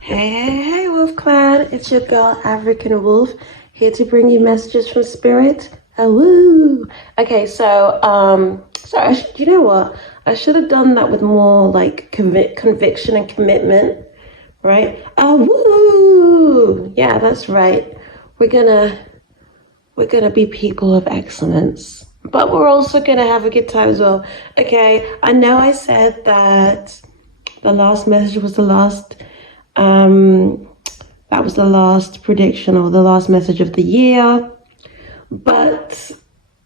Hey, Wolf Clan! It's your girl, African Wolf, here to bring you messages from Spirit. Woo! Okay, sorry, you know what? I should have done that with more like conviction and commitment, right? Woo! Yeah, that's right. We're gonna we're gonna be people of excellence, but we're also gonna have a good time as well. Okay, I know I said that the last message was the last. Um, that was the last prediction or the last message of the year. But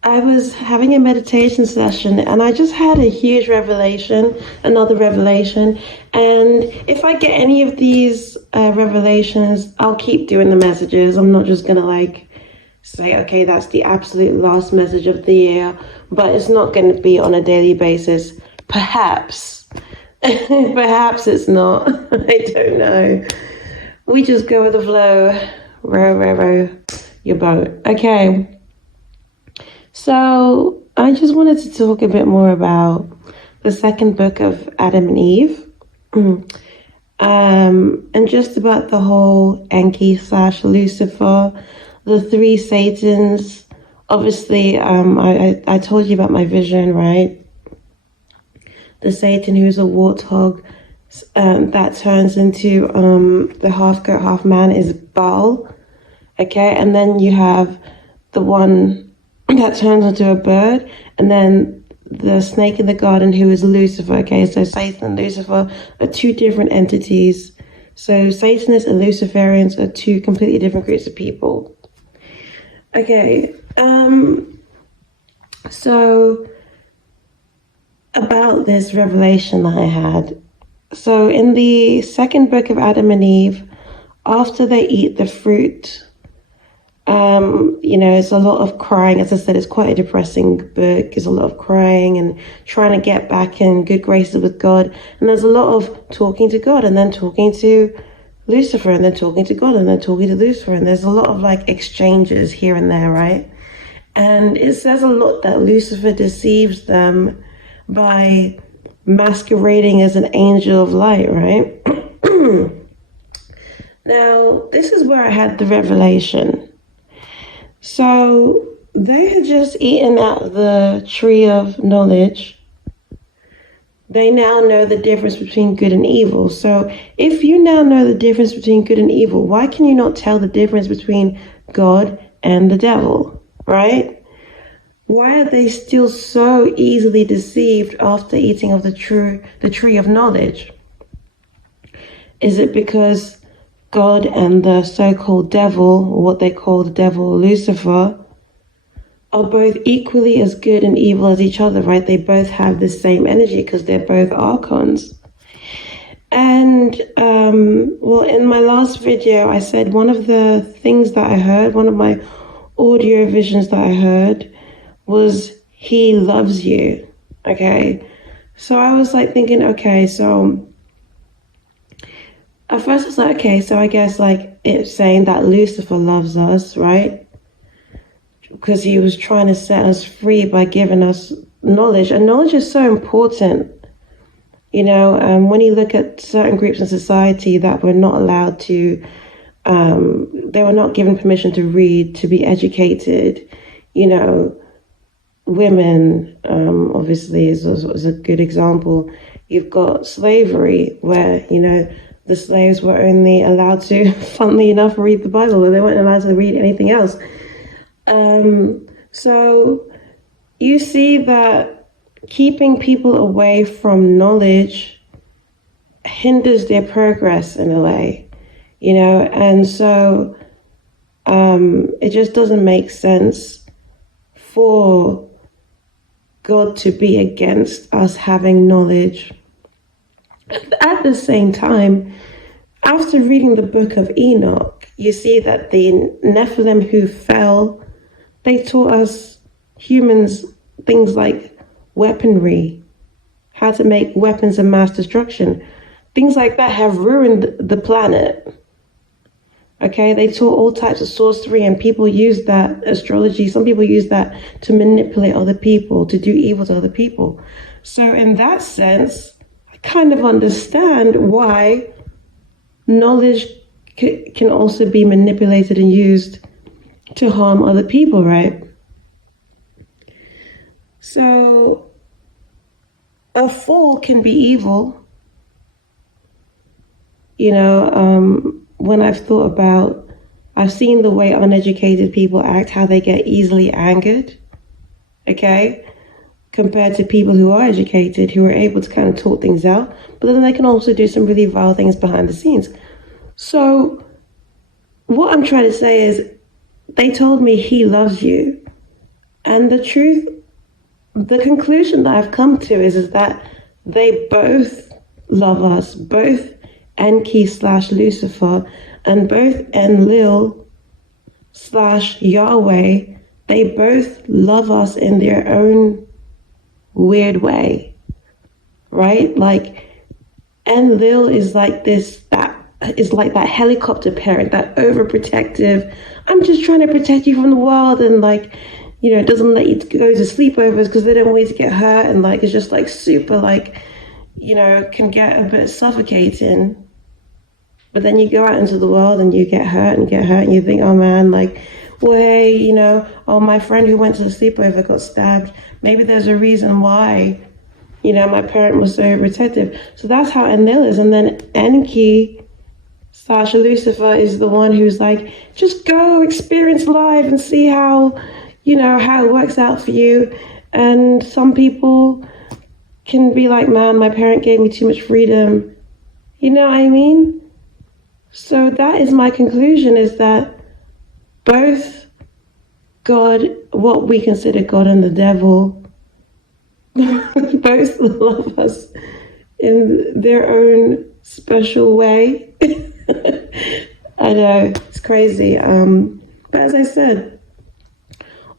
I was having a meditation session and I just had a huge revelation, another revelation. And if I get any of these revelations, I'll keep doing the messages. I'm not just going to like say, okay, that's the absolute last message of the year, but it's not going to be on a daily basis. Perhaps. Perhaps it's not. I don't know. We just go with the flow. Row your boat. Okay. So I just wanted to talk a bit more about the second book of Adam and Eve. And just about the whole Enki / Lucifer, the three Satans. Obviously, I told you about my vision, right? The Satan who's a warthog that turns into the half goat, half man is Baal. Okay, and then you have the one that turns into a bird, and then the snake in the garden who is Lucifer. Okay, so Satan and Lucifer are two different entities. So Satanists and Luciferians are two completely different groups of people. Okay, so about this revelation that I had. So in the second book of Adam and Eve, after they eat the fruit, it's a lot of crying. As I said, it's quite a depressing book. There's a lot of crying and trying to get back in good graces with God. And there's a lot of talking to God and then talking to Lucifer and then talking to God and then talking to Lucifer. And there's a lot of like exchanges here and there, right? And it says a lot that Lucifer deceives them by masquerading as an angel of light, right? Now, this is where I had the revelation. So they had just eaten out of the tree of knowledge. They now know the difference between good and evil. So if you now know the difference between good and evil, why can you not tell the difference between God and the devil, right? Why are they still so easily deceived after eating of the tree of knowledge? Is it because God and the so-called devil, or what they call the devil, Lucifer, are both equally as good and evil as each other, right? They both have the same energy because they're both archons. And, in my last video, I said one of the things that I heard, one of my audio visions that I heard was, he loves you, okay? So I was like thinking, okay, so at first I was like, okay, so I guess like it's saying that Lucifer loves us, right? Because he was trying to set us free by giving us knowledge. And knowledge is so important. When you look at certain groups in society that were not allowed to, they were not given permission to read, to be educated, women, obviously, is a good example. You've got slavery where, the slaves were only allowed to, funnily enough, read the Bible, but they weren't allowed to read anything else. So you see that keeping people away from knowledge hinders their progress in a way, and so it just doesn't make sense for God to be against us having knowledge. At the same time, after reading the book of Enoch, you see that the Nephilim who fell, they taught us humans things like weaponry, how to make weapons of mass destruction. Things like that have ruined the planet. Okay, they taught all types of sorcery, and people use that, astrology, some people use that to manipulate other people, to do evil to other people. So in that sense, I kind of understand why knowledge can also be manipulated and used to harm other people, right? So a fool can be evil. You know, when I've seen the way uneducated people act, how they get easily angered, okay? Compared to people who are educated, who are able to kind of talk things out, but then they can also do some really vile things behind the scenes. So what I'm trying to say is, they told me he loves you. And the conclusion that I've come to is that they both love us, both Enki / Lucifer, and both Enlil / Yahweh, they both love us in their own weird way, right? Like, Enlil is like that helicopter parent, that overprotective, I'm just trying to protect you from the world, and like, you know, doesn't let you go to sleepovers because they don't want you to get hurt, and like, it's just like super, like, you know, can get a bit suffocating. But then you go out into the world and you get hurt and you think, oh man, like, well, hey, you know, oh, my friend who went to the sleepover got stabbed. Maybe there's a reason why, you know, my parent was so protective. So that's how Enlil is. And then Enki / Lucifer is the one who's like, just go experience life and see how, you know, how it works out for you. And some people can be like, man, my parent gave me too much freedom. You know what I mean? So that is my conclusion, is that both God, what we consider God, and the devil, both love us in their own special way. I know, it's crazy. But as I said,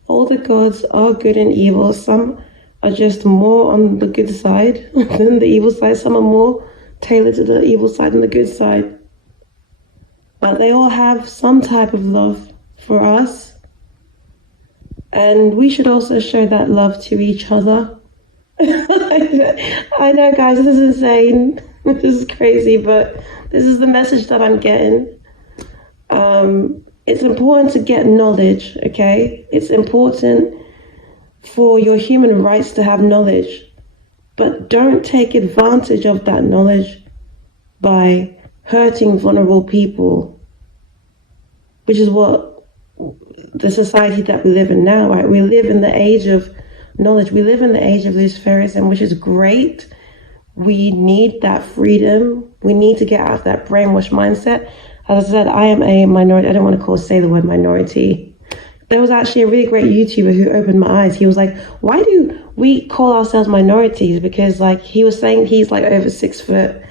all the gods are good and evil. Some are just more on the good side than the evil side. Some are more tailored to the evil side than the good side. But they all have some type of love for us. And we should also show that love to each other. I know, guys, this is insane. This is crazy, but this is the message that I'm getting. It's important to get knowledge, okay? It's important for your human rights to have knowledge. But don't take advantage of that knowledge by hurting vulnerable people, which is what the society that we live in now, right? We live in the age of knowledge. We live in the age of Luciferianism, which is great. We need that freedom. We need to get out of that brainwashed mindset. As I said, I am a minority. I don't want to say the word minority. There was actually a really great YouTuber who opened my eyes. He was like, why do we call ourselves minorities? Because like, he was saying he's like over 6 foot.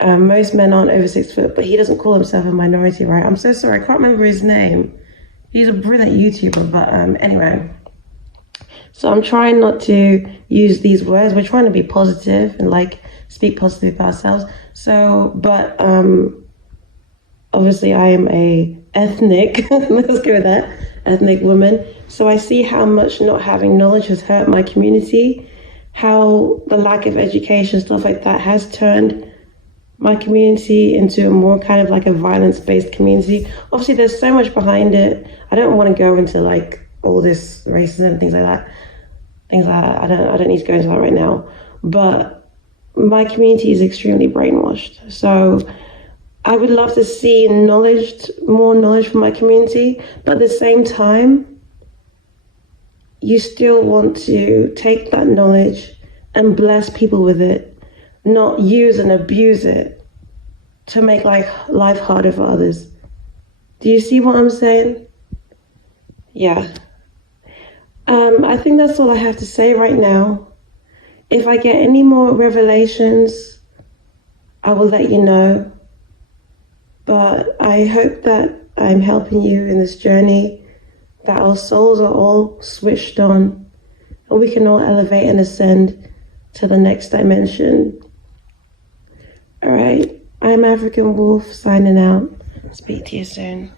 Most men aren't over 6 foot, but he doesn't call himself a minority, right? I'm so sorry, I can't remember his name. He's a brilliant YouTuber, but anyway. So I'm trying not to use these words. We're trying to be positive and like speak positive about ourselves. So, but obviously I am a ethnic, let's go with that, ethnic woman. So I see how much not having knowledge has hurt my community, how the lack of education, stuff like that, has turned my community into a more kind of like a violence-based community. Obviously, there's so much behind it. I don't want to go into like all this racism and things like that. I don't need to go into that right now. But my community is extremely brainwashed. So I would love to see more knowledge from my community. But at the same time, you still want to take that knowledge and bless people with it, not use and abuse it to make life harder for others. Do you see what I'm saying? Yeah. I think that's all I have to say right now. If I get any more revelations, I will let you know. But I hope that I'm helping you in this journey, that our souls are all switched on, and we can all elevate and ascend to the next dimension. All right, I'm African Wolf signing out. Speak to you soon.